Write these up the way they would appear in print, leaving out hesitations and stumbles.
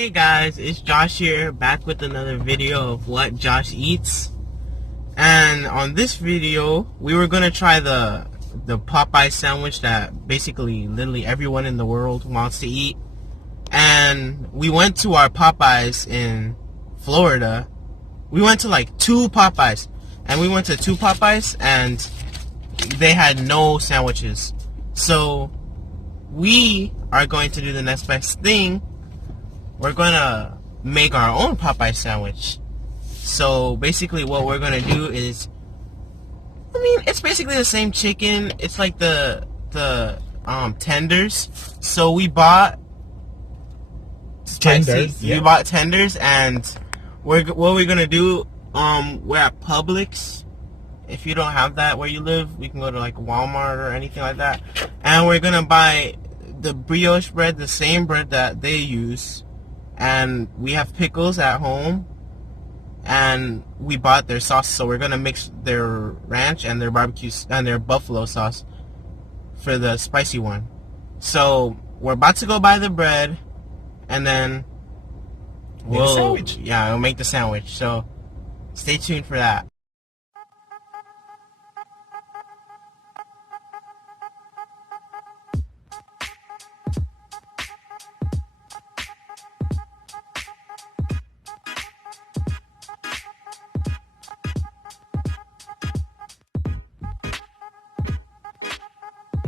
Hey guys, it's Josh here, back with another video of what Josh eats. And on this video, we were gonna try the Popeye sandwich that basically literally everyone in the world wants to eat. And we went to our Popeyes in Florida. We went to like two Popeyes, and they had no sandwiches. So we are going to do the next best thing. We're gonna make our own Popeye sandwich. So basically what we're gonna do is, it's basically the same chicken. It's like the tenders. So we bought tenders. We bought tenders, and what we're gonna do, we're at Publix. If you don't have that where you live, we can go to like Walmart or anything like that. And we're gonna buy the brioche bread, the same bread that they use. And we have pickles at home, and we bought their sauce, so we're gonna mix their ranch and their barbecue and their buffalo sauce for the spicy one. So we're about to go buy the bread, and then we'll make the sandwich. So stay tuned for that.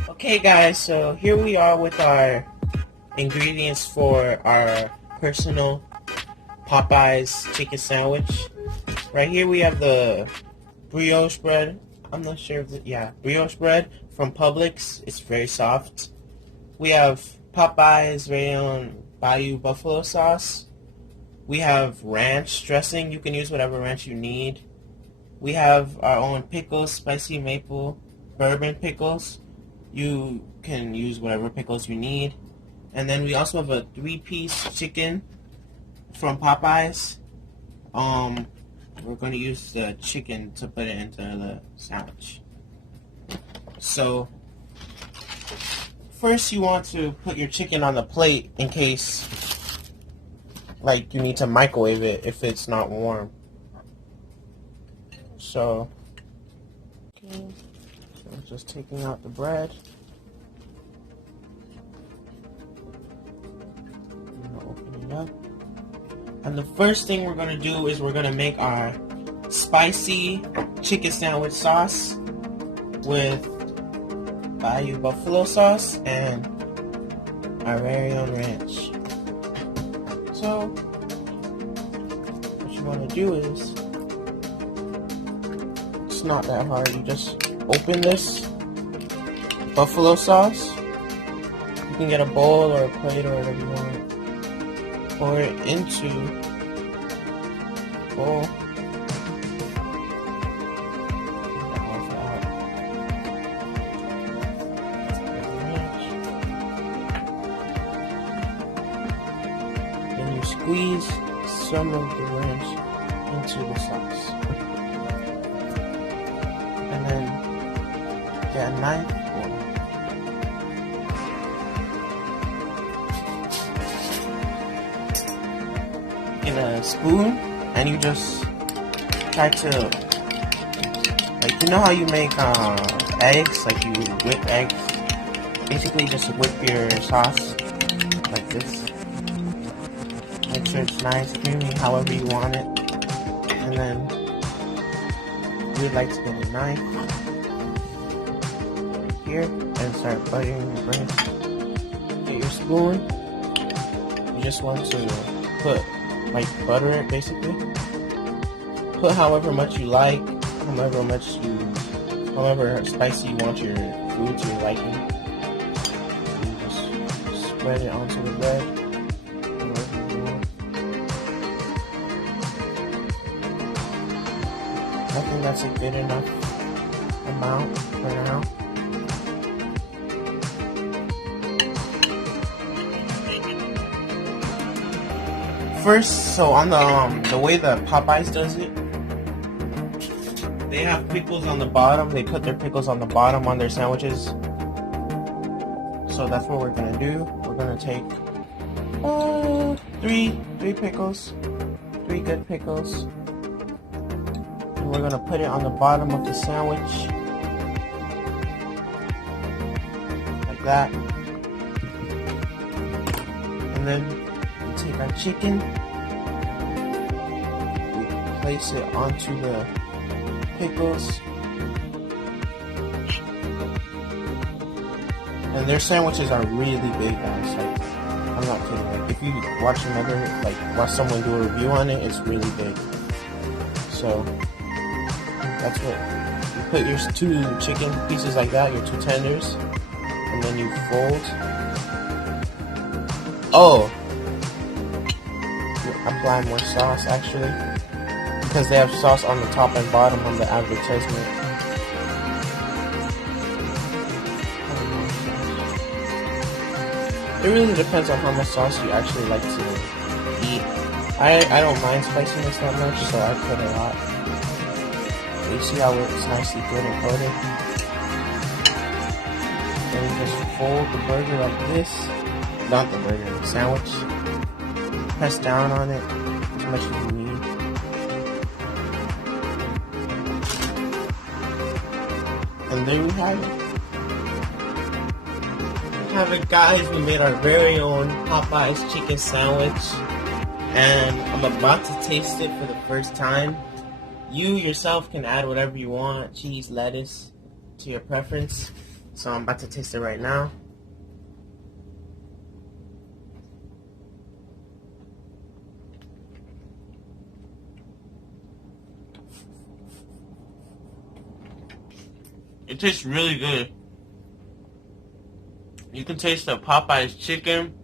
Okay guys, so here we are with our ingredients for our personal Popeyes chicken sandwich. Right here we have the brioche bread. I'm not sure if brioche bread from Publix. It's very soft. We have Popeyes very own Bayou buffalo sauce. We have ranch dressing. You can use whatever ranch you need. We have our own pickles, spicy maple bourbon pickles. You can use whatever pickles you need. And then we also have a 3-piece chicken from Popeyes. We're going to use the chicken to put it into the sandwich. So first you want to put your chicken on the plate in case you need to microwave it if it's not warm. So just taking out the bread. I'm gonna open it up. And the first thing we're gonna do is we're gonna make our spicy chicken sandwich sauce with Bayou buffalo sauce and our very own ranch. So what you wanna do is, it's not that hard. You just open this buffalo sauce. You can get a bowl or a plate or whatever you want. Pour it into a bowl. Then you squeeze some of the ranch into the sauce. And then get a knife in a spoon, and you just try to, you know how you make eggs, you whip eggs, basically just whip your sauce like this. Make sure it's nice, creamy, however you want it. And then we'd like to get a knife here and start buttering the bread. Get your spoon. You just want to put, butter it basically. Put however much you like, however spicy you want your food to your liking. You just spread it onto the bread. However you want. I think that's a good enough amount for now. First, so on the way the Popeyes does it, they have pickles on the bottom. They put their pickles on the bottom on their sandwiches. So that's what we're gonna do. We're gonna take three pickles, 3 good pickles. And we're gonna put it on the bottom of the sandwich, like that. And then we take our chicken, we place it onto the pickles. And their sandwiches are really big, guys. Like, I'm not kidding. Like, if you watch someone do a review on it, it's really big. So that's what you put your 2 chicken pieces like that, your 2 tenders, and then you fold. Oh, you apply more sauce actually, because they have sauce on the top and bottom on the advertisement. It really depends on how much sauce you actually like to eat. I don't mind spiciness that much, so I put a lot. You see how it's nicely good and coated? Then you just fold the burger like this. Not the burger, the sandwich. Press down on it as much as you need. And there we have it. Have it, guys. We made our very own Popeye's chicken sandwich, and I'm about to taste it for the first time. You yourself can add whatever you want, cheese, lettuce, to your preference. So I'm about to taste it right now. It tastes really good. You can taste the Popeye's chicken.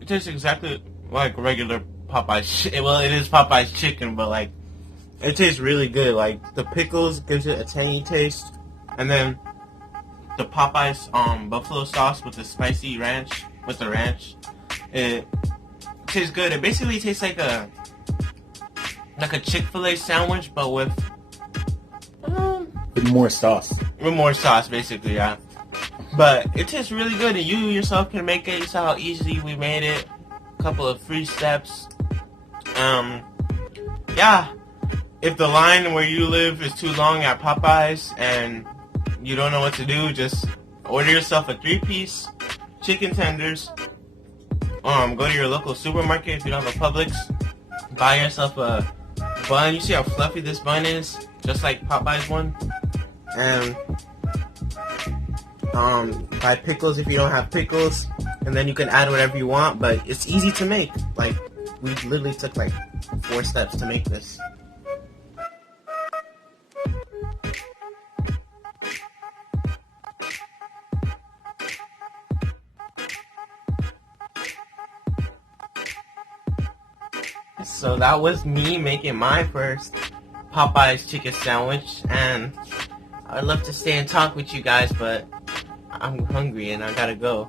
It tastes exactly like regular Popeye's chicken. Well, it is Popeye's chicken, but like, it tastes really good. Like, the pickles gives it a tangy taste, and then the Popeye's buffalo sauce with the spicy ranch, it tastes good. It basically tastes like a Chick-fil-A sandwich, but with more sauce. With more sauce, basically, yeah. But it tastes really good, and you yourself can make it. You saw how easy we made it. A couple of free steps. Yeah. If the line where you live is too long at Popeyes and you don't know what to do, just order yourself a 3-piece chicken tenders. Go to your local supermarket if you don't have a Publix. Buy yourself a bun. You see how fluffy this bun is? Just like Popeye's one. And buy pickles if you don't have pickles, and then you can add whatever you want, but it's easy to make. Like, we literally took like 4 steps to make this. So that was me making my first Popeye's chicken sandwich, and I'd love to stay and talk with you guys, but I'm hungry and I gotta go.